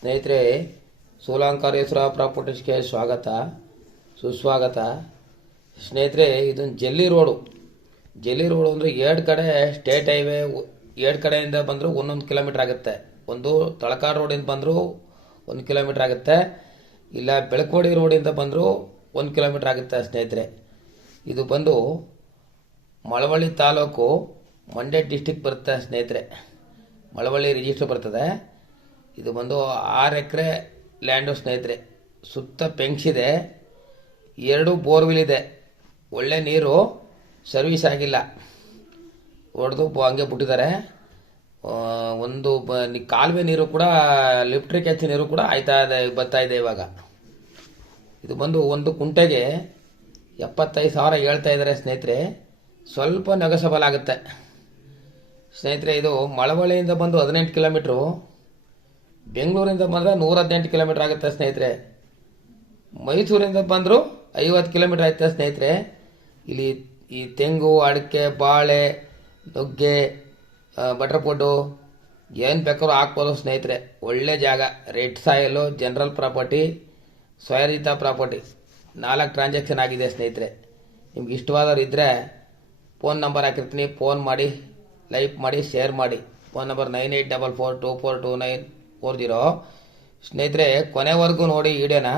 ಸ್ನೇಹಿತರೆ, ಸೋಲಾಂಕರೇಶ್ವರ ಪ್ರಾಪರ್ಟೀಸ್ಗೆ ಸ್ವಾಗತ ಸುಸ್ವಾಗತ. ಸ್ನೇಹಿತರೆ, ಇದೊಂದು ಜಲ್ಲಿ ರೋಡು ಅಂದರೆ ಎರಡು ಕಡೆ ಸ್ಟೇಟ್ ಹೈವೇ, ಎರಡು ಕಡೆಯಿಂದ ಬಂದರೂ ಒಂದೊಂದು ಕಿಲೋಮೀಟ್ರ್ ಆಗುತ್ತೆ. ಒಂದು ತಳಕಾಡು ರೋಡಿಂದ ಬಂದರೂ 1 ಕಿಲೋಮೀಟ್ರ್ ಆಗುತ್ತೆ, ಇಲ್ಲ ಬೆಳಕೋಡಿ ರೋಡಿಂದ ಬಂದರೂ 1 ಕಿಲೋಮೀಟ್ರ್ ಆಗುತ್ತೆ. ಸ್ನೇಹಿತರೆ, ಇದು ಬಂದು ಮಳವಳ್ಳಿ ತಾಲೂಕು, ಮಂಡ್ಯ ಡಿಸ್ಟಿಕ್ ಬರುತ್ತೆ. ಸ್ನೇಹಿತರೆ, ಮಳವಳ್ಳಿ ರಿಜಿಸ್ಟರ್ ಬರ್ತದೆ. ಇದು ಬಂದು 6 ಎಕರೆ ಲ್ಯಾಂಡು. ಸ್ನೇಹಿತರೆ, ಸುತ್ತ ಪೆಂಕ್ಸಿದೆ, 2 ಬೋರ್ವೆಲ್ ಇದೆ. ಒಳ್ಳೆ ನೀರು, ಸರ್ವಿಸ್ ಆಗಿಲ್ಲ, ಹೊಡೆದು ಹಂಗೆ ಬಿಟ್ಟಿದ್ದಾರೆ. ಒಂದು ಕಾಲುವೆ ನೀರು ಕೂಡ, ಲಿಫ್ಟ್ರಿ ಕ್ಯಾಚ್ ನೀರು ಕೂಡ ಬರ್ತಾ ಇದೆ ಇವಾಗ. ಇದು ಬಂದು ಒಂದು ಕುಂಟೆಗೆ 75,000 ಹೇಳ್ತಾ ಇದ್ದಾರೆ. ಸ್ನೇಹಿತರೆ, ಸ್ವಲ್ಪ ನೆಗೋಸಬಲ್ ಆಗುತ್ತೆ. ಸ್ನೇಹಿತರೆ, ಇದು ಮಳವಳ್ಳಿಯಿಂದ ಬಂದು 18 ಕಿಲೋಮೀಟ್ರು, ಬೆಂಗಳೂರಿಂದ ಬಂದರೆ 118 ಕಿಲೋಮೀಟ್ರ್ ಆಗುತ್ತೆ. ಸ್ನೇಹಿತರೆ, ಮೈಸೂರಿಂದ ಬಂದರೂ 50 ಕಿಲೋಮೀಟ್ರ್ ಆಯ್ತದೆ. ಸ್ನೇಹಿತರೆ, ಇಲ್ಲಿ ಈ ತೆಂಗು, ಅಡಿಕೆ, ಬಾಳೆ, ನುಗ್ಗೆ, ಬಟರ್ಪೊಡ್ಡು ಏನು ಬೇಕಾದ್ರೂ ಹಾಕ್ಬೋದು. ಸ್ನೇಹಿತರೆ, ಒಳ್ಳೆ ಜಾಗ. ರೆಡ್ ಸಾಯಲು, ಜನರಲ್ ಪ್ರಾಪರ್ಟಿ, ಸ್ವಯರಿತ ಪ್ರಾಪರ್ಟಿ 4 ಟ್ರಾನ್ಸಾಕ್ಷನ್ ಆಗಿದೆ. ಸ್ನೇಹಿತರೆ, ನಿಮ್ಗೆ ಇಷ್ಟವಾದವ್ರು ಇದ್ದರೆ ಫೋನ್ ನಂಬರ್ ಹಾಕಿರ್ತೀನಿ, ಫೋನ್ ಮಾಡಿ, ಲೈಕ್ ಮಾಡಿ, ಶೇರ್ ಮಾಡಿ. Phone number 9844242940. ಸ್ನೇಹಿತರೆ, ಕೊನೆವರೆಗೂ ನೋಡಿ ವಿಡಿಯೋನ.